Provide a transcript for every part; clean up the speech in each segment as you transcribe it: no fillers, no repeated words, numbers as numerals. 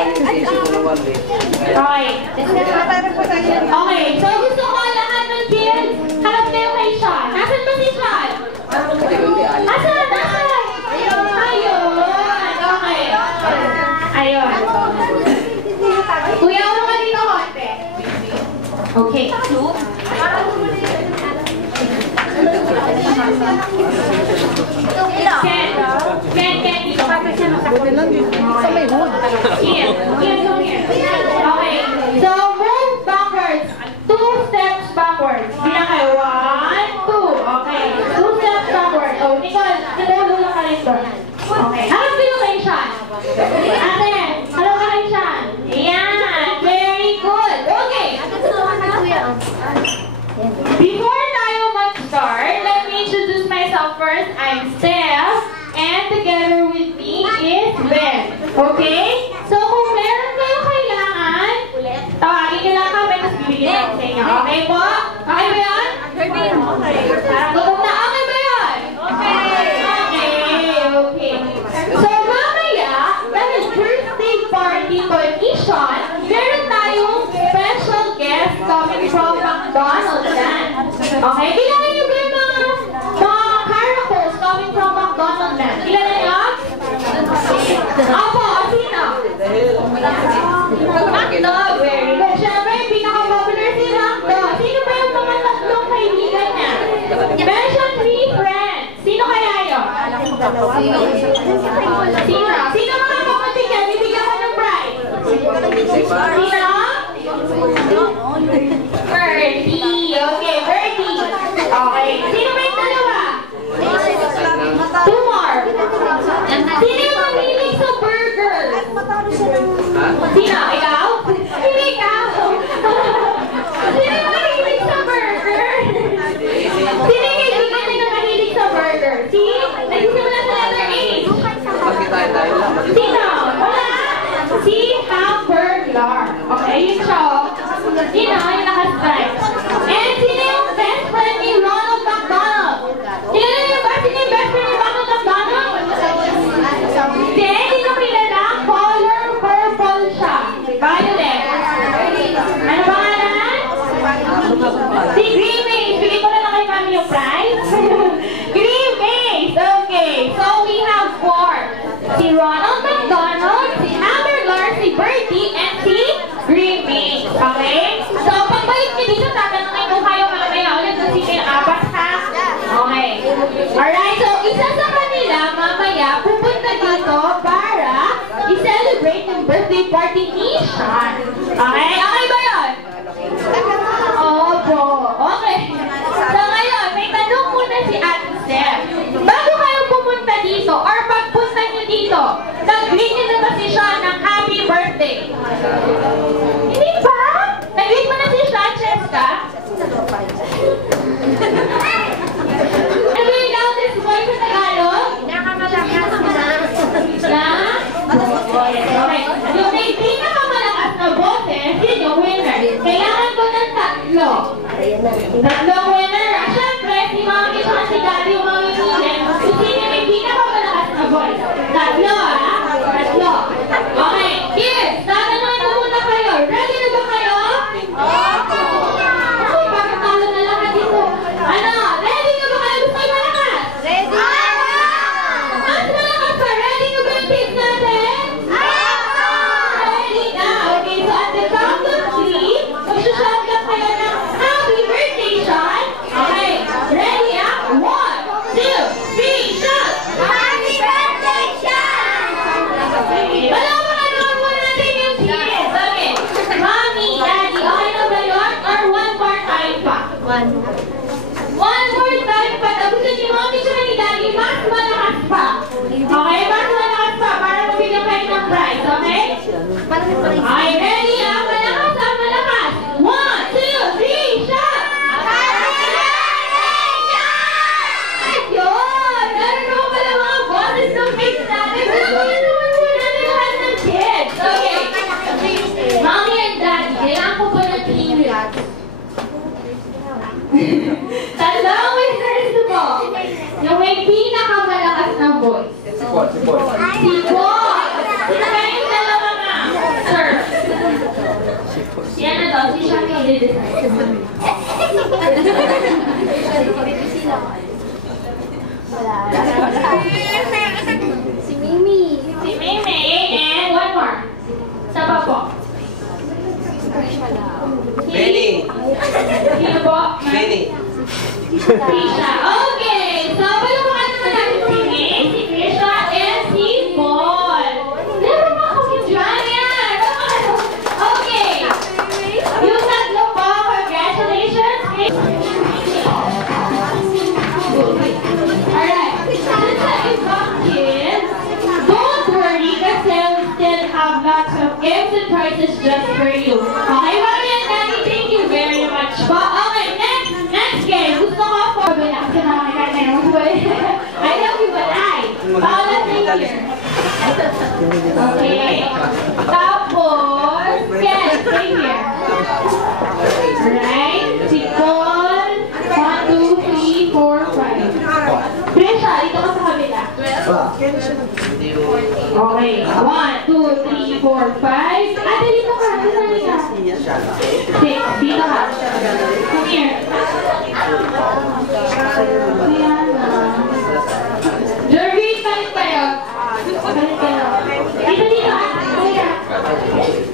Okay, so gusto ko lahat ng kids, harap kayo kay Sean. Nasaan ba si Sean? Nasaan? Ayun. Okay. Ayun. Kuya, ulo ka dito, konti. Okay. Ken, dito. Buti lang dito. Sa may hood. Here. Okay. So, move backwards. 2 steps backwards. Bilang kayo. 1, 2. Okay. 2 steps backwards. Oh, Nicole, nalulula ka rin doon. Okay. Harap kayo kay Sean. Ate, harap ka kay Sean. Ayan. Very good. Okay. Before tayo mag-start, let me introduce myself first. I'm Steph. And together with me is Ben. Okay? So, kung meron kayo kailangan, tawagin nyo lang kami, tapos bibigyan natin sa inyo. Okay po? Okay ba yan? Okay. Gutom na, okay ba yan? Okay. So, mamaya, dahil birthday party ko ni Sean, meron tayong special guest coming from McDonald's yan. Okay? Kilala niyo ba yung mga caracals coming from McDonald's yan? Kilala niyo? Opo, sino? Macdo, very good. Siyempre, pinaka-popular si Macdo. Sino ba yung mga tatlong kaibigan niya? Mention 3 friends. Sino kaya yun? Sino mga kapatid niya? Bibigyan ko ng prize. Sino? Birdie. Okay, Birdie. Okay. Sino ba yung dalawa? 2 more. Sino yung mahilig sa burger? Sino? Ikaw? Hindi ikaw. Sino yung mahilig sa burger? Sino yung kaibigan na mahilig sa burger? Si? Nagsimula sa letter A. Sino? Wala. Si Hamburglar. Okay, yun siya. Sino? Yung nakastrike. And sino yung best friend ni Ronald McDonald? Kilala niyo ba? Sino yung best friend ni Ronald McDonald? Hindi, hindi ko kilala. Color purple siya. Violet. Ano pangalan? Si Green Maze. Bigyan ko na lang kay Mami yung prize. Green Maze. Okay. So we have 4. Si Ronald McDonald, si Hamburglar, si Birdie, and si Green Maze. Okay? So pagbalik niyo dito, tatanungin ko kayo mamaya ulit kung sino yung 4 ha? Okay. Alright, so isa sa kanila mamaya pupunta dito para i-celebrate yung birthday party ni Sean. Okay? Okay ba yun? Opo. Okay. So ngayon, may tanong muna si Ate Steph. Bago kayo pumunta dito or pagpunta nyo dito, nag-greet nyo na ba si Sean ng happy birthday? Hindi ba? Nag-greet mo na si Sean, Cheska? Ano yung loudest voice sa Tagalog? Okay. Yung may pinakamalakas na boses, yun yung winner. Kailangan ko ng 3. Tatlong winner. Siyempre, si Mami at si Daddy yung mga winner. Kung sino may pinakamalakas na voice. 3, ha? 3. Okay. Kids, tatanungin ko muna kayo. Ready na ba kayo? Opo! Okay, bakit talo na lahat dito? Ano? Ready na ba kayo? Gusto yung malakas? Ready! Mas malakas pa. Ready na ba yung kids natin? Ready na. Okay, so at the count of 3, mag-shout lang kayo ng happy birthday, Sean. Okay, ready ah? 1, 2, 3, shout! Happy birthday, Sean! Okay, wala pa nga naman muna natin yung kids. Okay, Mommy, Daddy, okay na ba yun? Or one more time pa? One more time pa. Tapos si Mommy siya ni Daddy, mas malakas pa. Okay, mas malakas pa para mabigyan kayo ng prize, okay? Okay, ready ah? Malakas ah, malakas. 1, 2, 3, shout! Happy birthday, Sean! Yun! Meron naman pala mga boses ng kids natin. Pero kung naman po natin lahat ng kids. Okay. Mommy and Daddy, kailangan ko ba ng 3 minutes? Tatlong winners mo. Yung may pinakamalakas na voice. Si Paul. Sino ba yung dalawa nga? Si Mimi. Si Mimi, and one more. Sa pa po? Benny. Sino po? Benny. Trisha. Okay, so palungan naman natin si May, si Trisha, and si Paul. Meron ba kami dyan? Yan! Okay. Yung tatlo po, congratulations. Alright. Since the ibang kids, don't worry kasi we still have lots of gifts and prizes just for you. Okay, Mami and Daddy, thank you very much po. Okay, next game. Gusto ko po. Kasi nakakita na yung I love you, but Paula, thank you. Okay. Tapos, yes, stay here. Alright. Si Paul. 1, 2, 3, 4, 5. Trisha, dito ka sa kabila. Okay. 1, 2, 3, 4, 5. Ate, dito ka. Sasali ka. 6. Dito ka. Come here. Ayan na. Jervin, balik kayo. Balik kayo. Dito ka.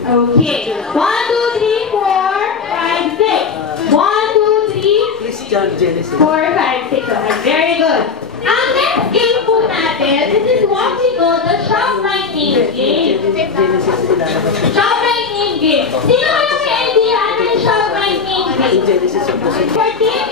Okay. 1, 2, 3, 4, 5, 6. 1, 2, 3, Christian Genesis. 4, 5, 6. Okay, very good. Ang next game po natin, this is what we call the Shop Right Name Game. Shop Right Name Game. Sino kayo may idea ano yung Shop Right Name Game? Genesis of the For team